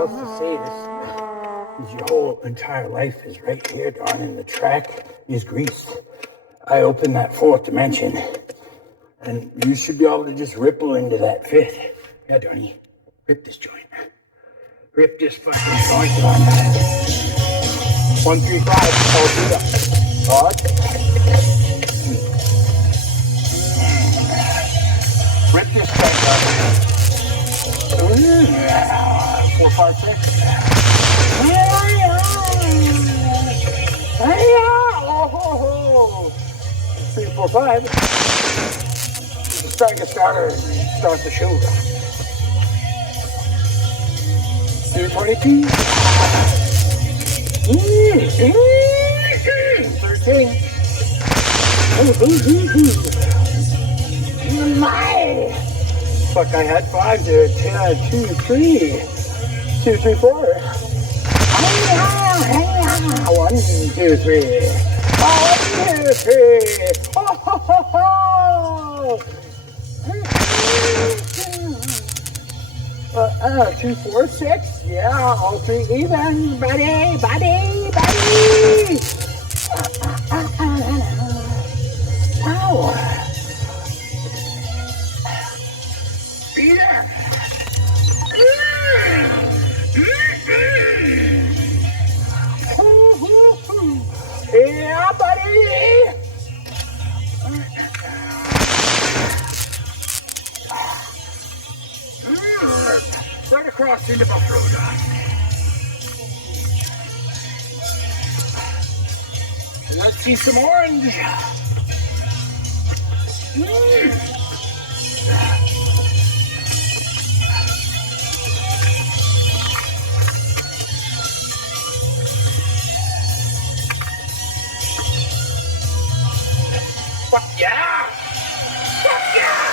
else to say. This is your whole entire life is right here, Don, and the track is greased. I opened that fourth dimension, and you should be able to just ripple into that fifth. Yeah, Donnie, rip this joint. Rip this fucking joint, Don. 1, 3, 5, all through that. Odd. Rip this joint, Don. 4, 5, 6. 3, 4, 5. Just trying to start the show. 222. 13. My. Fuck, I had 5 to 10, 2, 3. 2, 3, 4. 1, 2, 3. 1, 2, 3. Oh, ho, ho, ho. 2, 4, 6. Yeah, all 3 even. Buddy. Ow. Peter. Yeah, buddy. Right across into Buffalo, Don. Let's see some orange. Fuck yeah! Fuck yeah!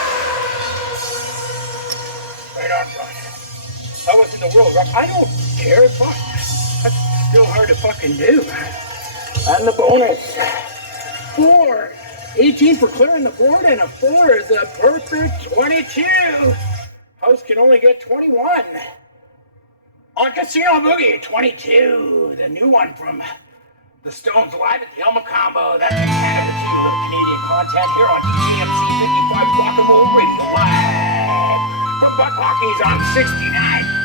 Right on, Don. That was in the world, Rock. I don't care. Fuck. That's still hard to fucking do. And the bonus. 4. 18 for clearing the board, and a 4 is a perfect 22. House can only get 21. On Casino Boogie, 22. The new one from the Stones live at the mocambo. That's the Canada 2 of Canadian content here on DJMC 55 Rock and Roll Radio live. From Buck Hockey's on 69.